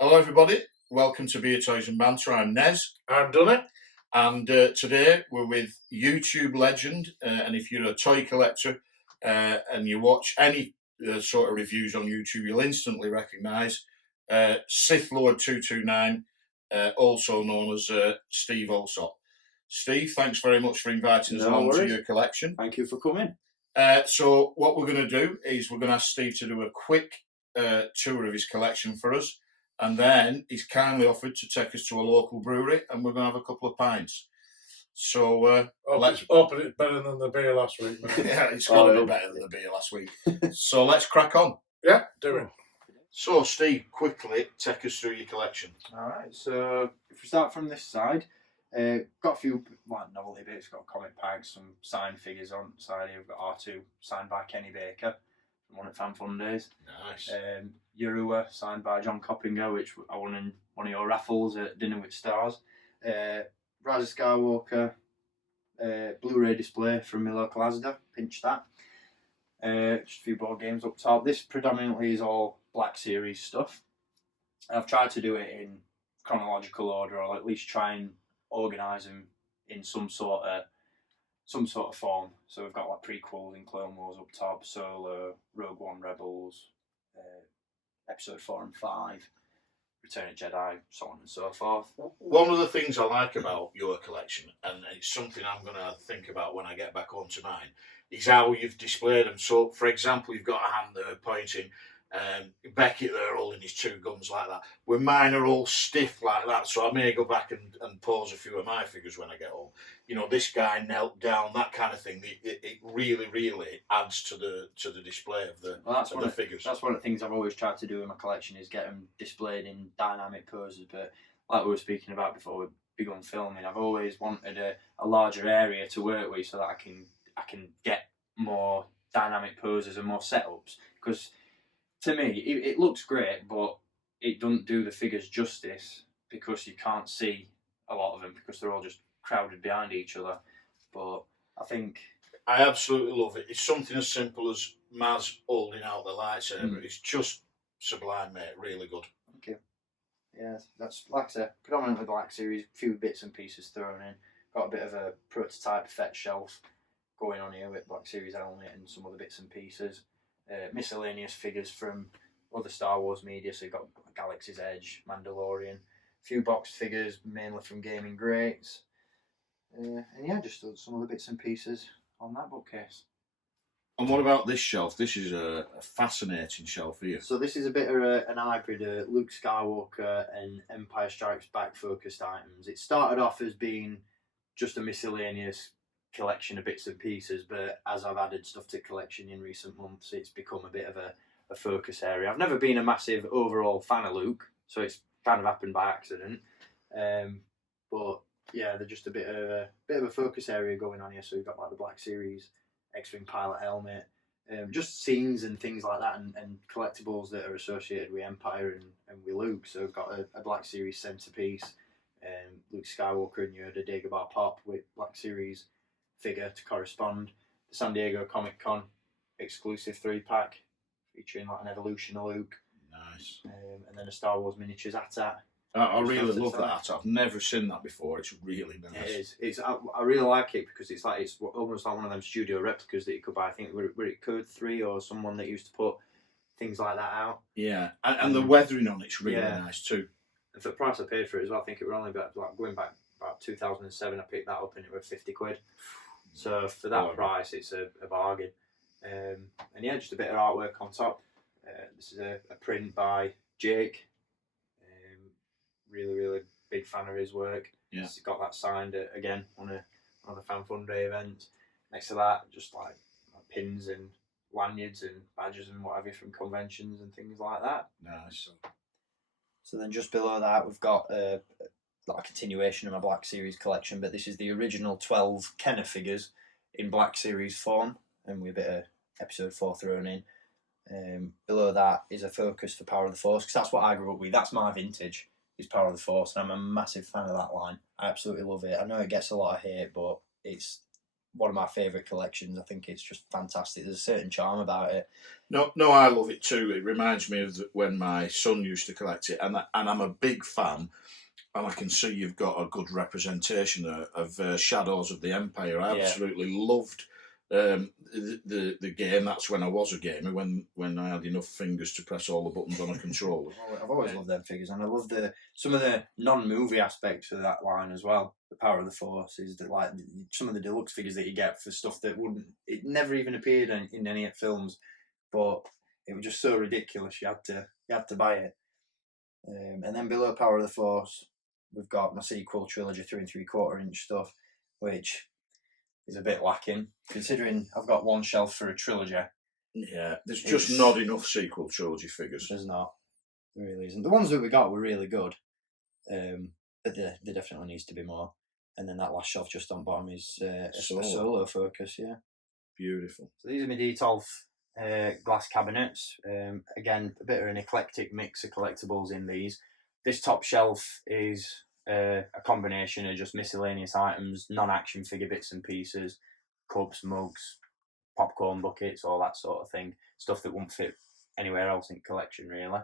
Hello, everybody. Welcome to Beer Toys and Banter. I'm Nez, I've done it. and today we're with YouTube legend. And if you're a toy collector and you watch any sort of reviews on YouTube, you'll instantly recognise SithLord229, also known as Steve Allsop. Steve, thanks very much for inviting us along to your collection. Thank you for coming. So what we're going to do is we're going to ask Steve to do a quick tour of his collection for us. And then he's kindly offered to take us to a local brewery and we're going to have a couple of pints. So Hope it's better than the beer last week. yeah, it's got to be better than the beer last week. So let's crack on. Yeah, do it. So Steve, quickly take us through your collection. Alright, so if we start from this side, got a few novelty bits, got comic packs, some signed figures on the side here. We've got R2 signed by Kenny Baker from one at Fan Fun Days. Nice. Urua signed by John Coppinger, which I won in one of your raffles at Dinner with Stars. Rise of Skywalker Blu-ray display from my local Asda, pinch that. Just a few board games up top. This predominantly is all Black Series stuff. I've tried to do it in chronological order, or at least try and organise them in some sort of form. So we've got like prequels in Clone Wars up top, Solo, Rogue One, Rebels, Episode 4 and 5, Return of Jedi, so on and so forth. One of the things I like about your collection, and it's something I'm going to think about when I get back home to mine, is how you've displayed them. So, for example, you've got a hand there pointing, Beckett there holding his two guns like that. Where mine are all stiff like that, so I may go back and pause a few of my figures when I get home. You know, this guy knelt down, that kind of thing. It really, really adds to the display of the figures. That's one of the things I've always tried to do in my collection, is get them displayed in dynamic poses. But like we were speaking about before we begun filming, I've always wanted a larger area to work with so that I can get more dynamic poses and more setups. Because to me, it looks great, but it doesn't do the figures justice because you can't see a lot of them because they're all just crowded behind each other. But I think I absolutely love it. It's something as simple as Maz holding out the lightsaber. It's just sublime, mate. Really good. Thank you. Yeah, that's like I said, predominantly Black Series, a few bits and pieces thrown in. Got a bit of a prototype fetch shelf going on here with Black Series helmet and some other bits and pieces. Miscellaneous figures from other Star Wars media, so you've got Galaxy's Edge, Mandalorian, a few boxed figures mainly from Gaming Greats, and yeah, just some other bits and pieces on that bookcase. And what about this shelf? This is a fascinating shelf here. So this is a bit of an hybrid Luke Skywalker and Empire Strikes Back focused items. It started off as being just a miscellaneous collection of bits and pieces, but as I've added stuff to collection in recent months, it's become a bit of a focus area. I've never been a massive overall fan of Luke, so it's kind of happened by accident. But yeah, they're just a bit of a focus area going on here. So we've got like the Black Series X-Wing pilot helmet, just scenes and things like that, and collectibles that are associated with Empire and with Luke. So we've got a Black Series centerpiece, Luke Skywalker and Yoda Dagobah Pop with Black Series figure to correspond. The San Diego Comic Con exclusive 3-pack featuring like an evolution of Luke. Nice. And then a Star Wars miniatures AT-AT. I really love that AT-AT. I've never seen that before. It's really nice. It is. I really like it because it's almost like one of them studio replicas that you could buy. I think were it Code 3 or someone that used to put things like that out. Yeah, and the weathering on it's really nice too. And for the price I paid for it as well, I think it were only about going back about 2007. I picked that up and it was 50 quid. So for that price, it's a bargain. And yeah, just a bit of artwork on top. This is a print by Jake. Really, really big fan of his work. Yeah. He's got that signed again on the Fan Fun Day event. Next to that, just like pins and lanyards and badges and whatever from conventions and things like that. Nice. So then just below that, we've got a continuation of my Black Series collection, but this is the original 12 Kenner figures in Black Series form, and with a bit of Episode 4 thrown in. Below that is a focus for Power of the Force, because that's what I grew up with. That's my vintage, is Power of the Force, and I'm a massive fan of that line. I absolutely love it. I know it gets a lot of hate, but it's one of my favourite collections. I think it's just fantastic. There's a certain charm about it. No, I love it too. It reminds me of when my son used to collect it, and I'm a big fan. And I can see you've got a good representation of Shadows of the Empire. I absolutely loved the game. That's when I was a gamer, when I had enough fingers to press all the buttons on a controller. I've always loved them figures, and I love some of the non-movie aspects of that line as well. The Power of the Force is that, like, some of the deluxe figures that you get for stuff that it never even appeared in any films, but it was just so ridiculous you had to buy it. And then below Power of the Force, we've got my sequel trilogy 3 3/4 inch stuff, which is a bit lacking considering I've got one shelf for a trilogy. Yeah, there's just not enough sequel trilogy figures. There's not. There really isn't. The ones that we got were really good, but there definitely needs to be more. And then that last shelf just on bottom is a solo focus. Yeah, beautiful. So these are my Detolf glass cabinets. Again, a bit of an eclectic mix of collectibles in these. This top shelf is a combination of just miscellaneous items, non-action figure bits and pieces, cups, mugs, popcorn buckets, all that sort of thing. Stuff that won't fit anywhere else in collection, really.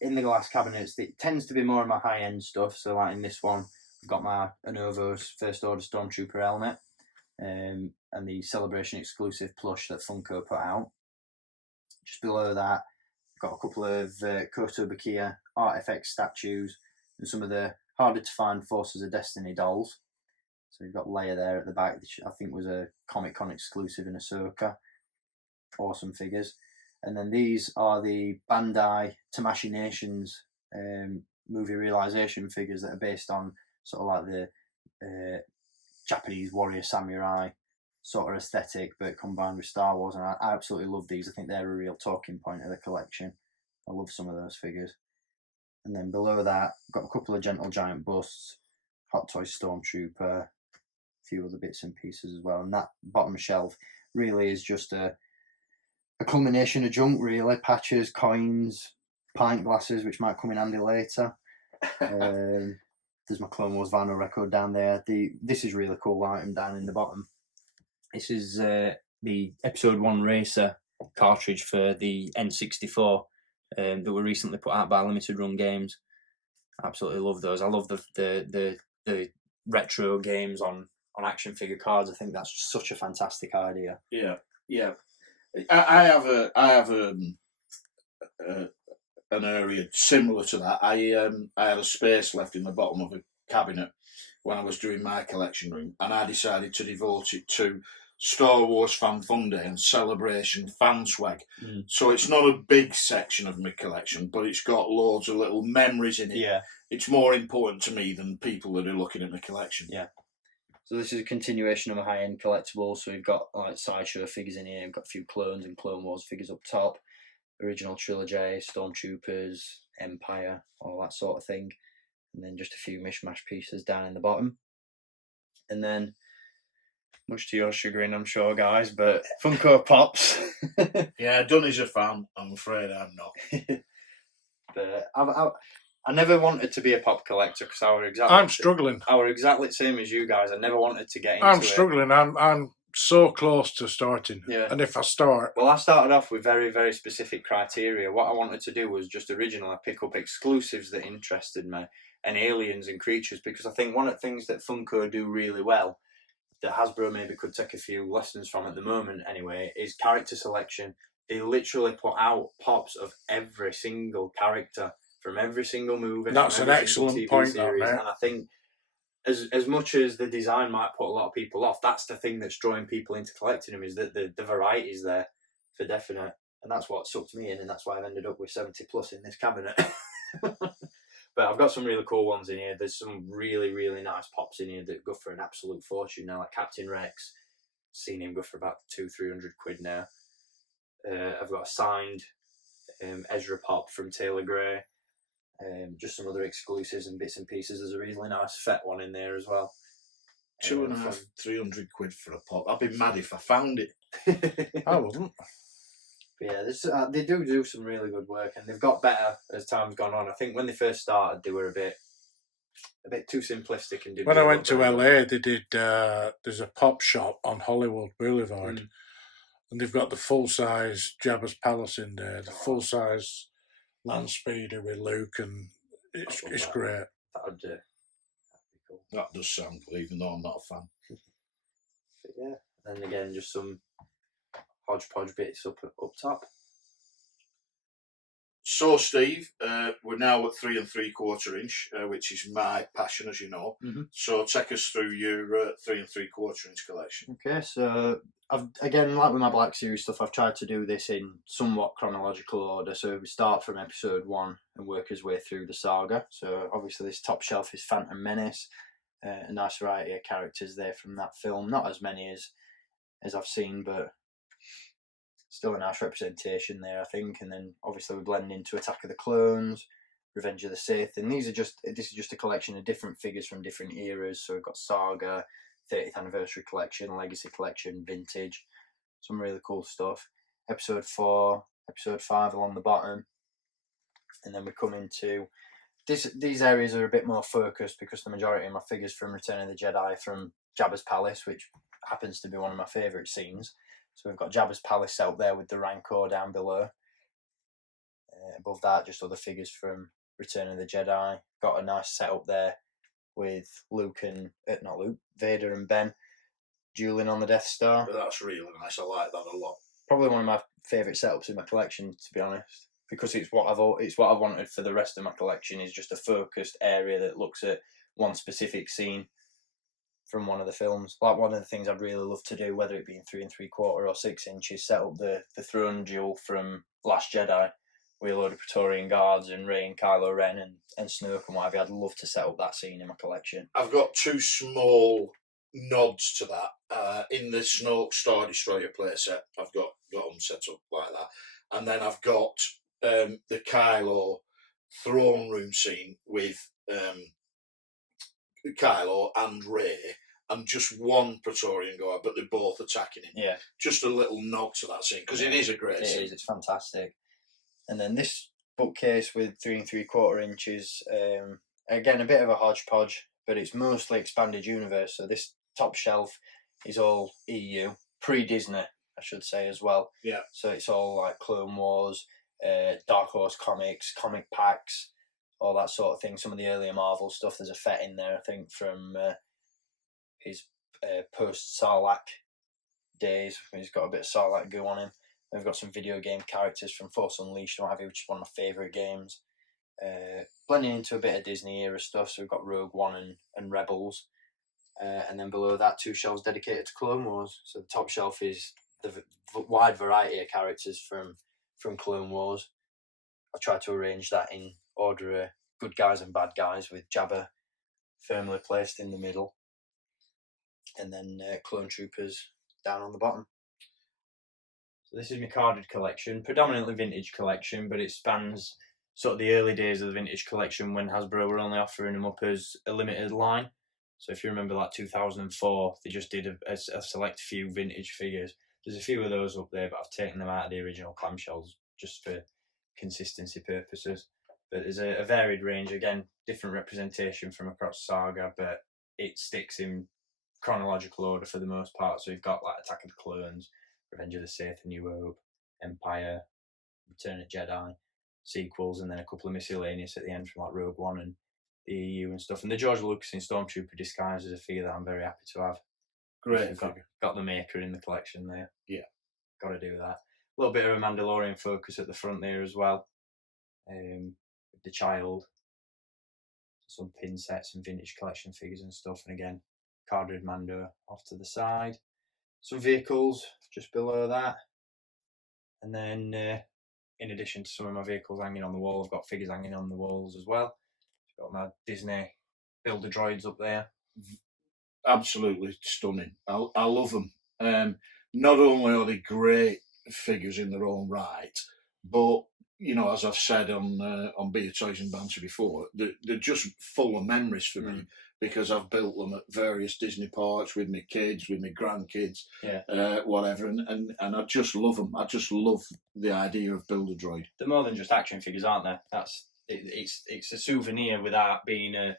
In the glass cabinets, it tends to be more of my high-end stuff. So, like in this one, I've got my Anovo's First Order Stormtrooper helmet and the Celebration exclusive plush that Funko put out. Just below that, got a couple of Koto Bakia Artifacts statues and some of the harder to find Forces of Destiny dolls. So you've got Leia there at the back, which I think was a Comic-Con exclusive in Ahsoka. Awesome figures. And then these are the Bandai Tamashii Nations movie realization figures that are based on sort of like the Japanese warrior samurai sort of aesthetic, but combined with Star Wars. And I absolutely love these. I think they're a real talking point of the collection. I love some of those figures. And then below that, I've got a couple of Gentle Giant busts, Hot Toys Stormtrooper, a few other bits and pieces as well. And that bottom shelf really is just a culmination of junk, really. Patches, coins, pint glasses, which might come in handy later. There's my Clone Wars vinyl record down there. This is a really cool item down in the bottom. This is the Episode 1 Racer cartridge for the N64 that were recently put out by Limited Run Games. Absolutely love those. I love the retro games on action figure cards. I think that's just such a fantastic idea. Yeah. I have an area similar to that. I had a space left in the bottom of a cabinet when I was doing my collection room, and I decided to devote it to Star Wars Fan Fun Day and Celebration Fan Swag. So it's not a big section of my collection, but it's got loads of little memories in it. Yeah. It's more important to me than people that are looking at my collection. Yeah. So this is a continuation of my high-end collectibles. So we've got like sideshow figures in here. We've got a few clones and Clone Wars figures up top. Original trilogy, Stormtroopers, Empire, all that sort of thing. And then just a few mishmash pieces down in the bottom. And then, much to your chagrin, I'm sure, guys, but Funko Pops. Yeah, Dunny's a fan. I'm afraid I'm not. But I never wanted to be a pop collector because I'm struggling. I were exactly the same as you guys. I never wanted to get into I'm struggling. I'm so close to starting. Yeah. And if I start... Well, I started off with very, very specific criteria. What I wanted to do was just originally pick up exclusives that interested me and aliens and creatures, because I think one of the things that Funko do really well, that Hasbro maybe could take a few lessons from at the moment anyway, is character selection. They literally put out pops of every single character from every single movie. That's an excellent point, series. And I think as much as the design might put a lot of people off, that's the thing that's drawing people into collecting them, is that the variety is there for definite. And that's what sucked me in, and that's why I've ended up with 70 plus in this cabinet. But I've got some really coal ones in here. There's some really, really nice pops in here that go for an absolute fortune now, like Captain Rex. Seen him go for about £200-300 now. I've got a signed Ezra pop from Taylor Gray. Just some other exclusives and bits and pieces. There's a really nice Fett one in there as well. £250-300 for a pop. I'd be mad if I found it. I wouldn't. But yeah, they do some really good work, and they've got better as time's gone on. I think when they first started, they were a bit a bit too simplistic and did. When me I a went to little bit. LA, they did. There's a pop shop on Hollywood Boulevard, and they've got the full size Jabba's Palace in there, the full size land speeder with Luke, and it's that. great. That'd be cool. That does sound cool, even though I'm not a fan. But yeah, and again, just some hodgepodge bits up top. So, Steve, we're now at 3 3/4 inch, which is my passion, as you know. So, take us through your 3 3/4 inch collection. Okay, so I've again, like with my Black Series stuff, I've tried to do this in somewhat chronological order. So we start from episode 1 and work his way through the saga. So obviously, this top shelf is Phantom Menace, a nice variety of characters there from that film. Not as many as I've seen, but still a nice representation there, I think. And then obviously we blend into Attack of the Clones, Revenge of the Sith, and this is just a collection of different figures from different eras. So we've got Saga, 30th Anniversary Collection, Legacy Collection, Vintage, some really cool stuff. Episode 4, Episode 5 along the bottom, and then we come into these areas are a bit more focused because the majority of my figures from Return of the Jedi from Jabba's Palace, which happens to be one of my favourite scenes. So we've got Jabba's Palace set up there with the Rancor down below. Above that, just other figures from Return of the Jedi. Got a nice setup there with Vader and Ben dueling on the Death Star. That's really nice. I like that a lot. Probably one of my favourite setups in my collection, to be honest, because it's what I've wanted for the rest of my collection, is just a focused area that looks at one specific scene from one of the films. Like one of the things I'd really love to do, whether it be in 3 3/4 or 6 inches, set up the throne duel from Last Jedi with a load of Praetorian guards and Rey and Kylo Ren and Snoke and what have you. I'd love to set up that scene in my collection. I've got 2 small nods to that. In the Snoke Star Destroyer playset, I've got them set up like that. And then I've got the Kylo throne room scene with Kylo and Rey, and just one Praetorian guard, but they're both attacking him. Yeah. Just a little nod to that scene, because it is a great scene. It is, it's fantastic. And then this bookcase with 3 3/4 inches, again, a bit of a hodgepodge, but it's mostly expanded universe. So this top shelf is all EU, pre-Disney, I should say, as well. Yeah. So it's all like Clone Wars, Dark Horse comics, comic packs, all that sort of thing. Some of the earlier Marvel stuff. There's a Fett in there, I think, from his post-Sarlacc days. He's got a bit of Sarlacc goo on him. We've got some video game characters from Force Unleashed, what have you, which is one of my favourite games. Blending into a bit of Disney era stuff, so we've got Rogue One and Rebels. And then below that, 2 shelves dedicated to Clone Wars. So the top shelf is the wide variety of characters from Clone Wars. I've tried to arrange that in order of good guys and bad guys, with Jabba firmly placed in the middle. And then Clone Troopers down on the bottom. So this is my carded collection, predominantly vintage collection, but it spans sort of the early days of the vintage collection when Hasbro were only offering them up as a limited line. So if you remember, like 2004, they just did a select few vintage figures. There's a few of those up there, but I've taken them out of the original clamshells just for consistency purposes. But there's a varied range, again, different representation from across Saga, but it sticks in chronological order for the most part. So you've got like Attack of the Clones, Revenge of the Sith, New Hope, Empire, Return of Jedi, sequels, and then a couple of miscellaneous at the end from like Rogue One and the EU and stuff. And the George Lucas in Stormtrooper disguise is a figure that I'm very happy to have. Great. Got the maker in the collection there. Yeah. Got to do that. A little bit of a Mandalorian focus at the front there as well. The child. Some pin sets and vintage collection figures and stuff. And again, carded Mando off to the side. Some vehicles just below that. And then, in addition to some of my vehicles hanging on the wall, I've got figures hanging on the walls as well. Got my Disney Build-A-Droids up there. Absolutely stunning. I love them. Not only are they great figures in their own right, but you know, as I've said on Beer Toys and Banter before, they're just full of memories for me, because I've built them at various Disney parks with my kids, with my grandkids, whatever, and I just love them. I just love the idea of Build-A-Droid. They're more than just action figures, aren't they? It's a souvenir without being a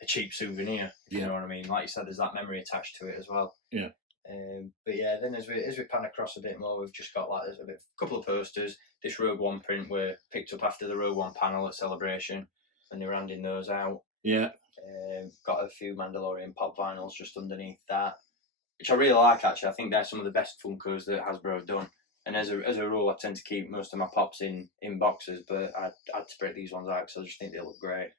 a cheap souvenir. You know what I mean? Like you said, there's that memory attached to it as well. Yeah. But yeah, then as we pan across a bit more, we've just got like a couple of posters. This Rogue One print were picked up after the Rogue One panel at Celebration, and they were handing those out. Yeah. Got a few Mandalorian pop vinyls just underneath that, which I really like actually. I think they're some of the best Funkos that Hasbro have done. And as a rule, I tend to keep most of my pops in boxes, but I had to break these ones out because I just think they look great.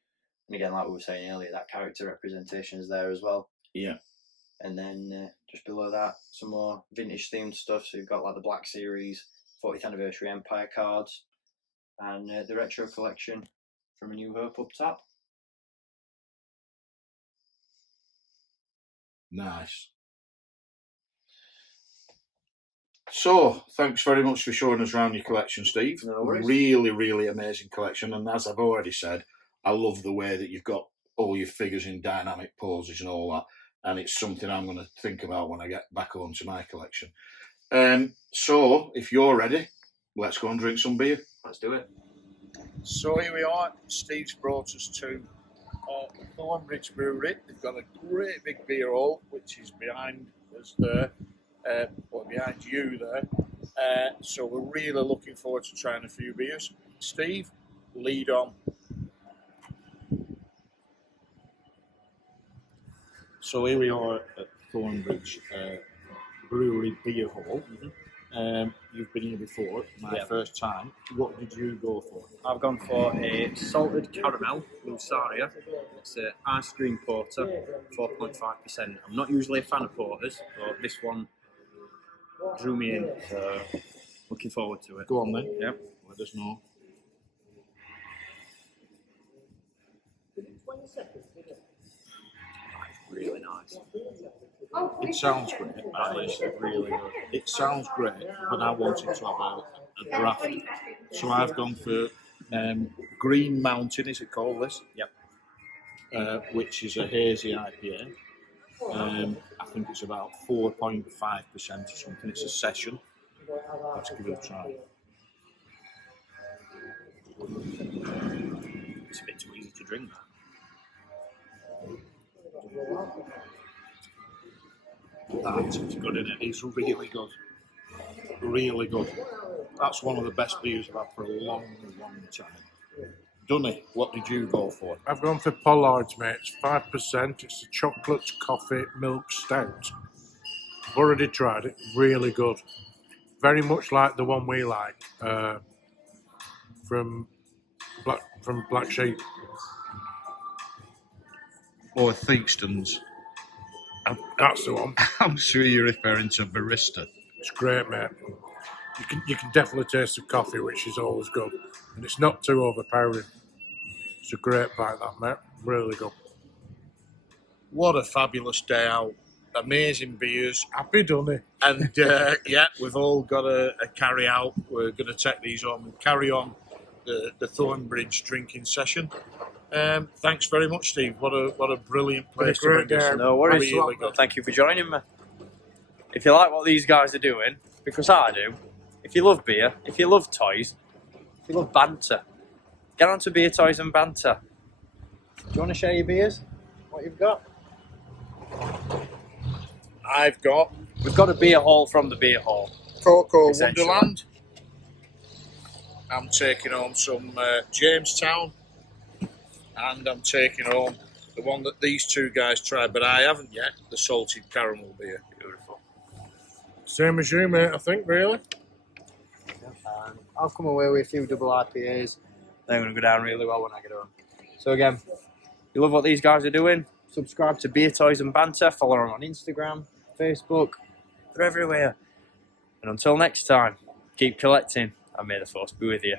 And again, like we were saying earlier, that character representation is there as well. Yeah. And then just below that, some more vintage themed stuff. So you've got like the Black Series, 40th Anniversary Empire cards, and the Retro Collection from A New Hope up top. Nice. So, thanks very much for showing us around your collection, Steve. No worries. Really, really amazing collection. And as I've already said, I love the way that you've got all your figures in dynamic poses and all that. And it's something I'm going to think about when I get back onto my collection. So, if you're ready, let's go and drink some beer. Let's do it. So here we are. Steve's brought us to Thornbridge Brewery. They've got a great big beer hall, which is behind us there, or behind you there. So we're really looking forward to trying a few beers. Steve, lead on. So here we are at Thornbridge Brewery Beer Hall. You've been here before, my first time. What did you go for? I've gone for a salted caramel Lusaria. It's an ice cream porter, 4.5%. I'm not usually a fan of porters, but this one drew me in, so looking forward to it. Go on then. Yep. Let us know. Really nice. It sounds great. It's really good. It sounds great, but I wanted to have a draft. So I've gone for Green Mountain, is it called this? Yep. Which is a hazy IPA. I think it's about 4.5% or something. It's a session. Let's give it a try. It's a bit too easy to drink that. It's good, isn't it? It's really good. Really good. That's one of the best beers I've had for a long, long time. Dunny, what did you go for? I've gone for Pollard's, mate. It's 5%. It's a chocolate coffee milk stout. I've already tried it. Really good. Very much like the one we like from Black Sheep. Or Theakston's. That's the one. I'm sure you're referring to Barista. It's great, mate. You can definitely taste the coffee, which is always good. And it's not too overpowering. It's a great pint, that, mate. Really good. What a fabulous day out. Amazing beers. Happy, done it? And yeah, we've all got a carry out. We're going to take these on and carry on the Thornbridge drinking session. Thanks very much, Steve. What a brilliant place to bring us. No worries. Really good. Thank you for joining me. If you like what these guys are doing, because I do, if you love beer, if you love toys, if you love banter, get on to Beer Toys and Banter. Do you want to share your beers? What you've got? We've got a beer hall from the beer hall. Cocoa Essentially. Wonderland. I'm taking home some Jamestown. And I'm taking home the one that these two guys tried, but I haven't yet, the salted caramel beer. Beautiful. Same as you, mate, I think, really. I'll come away with a few double IPAs. They're going to go down really well when I get home. So again, if you love what these guys are doing, subscribe to Beer Toys and Banter, follow them on Instagram, Facebook, they're everywhere. And until next time, keep collecting, and may the force be with you.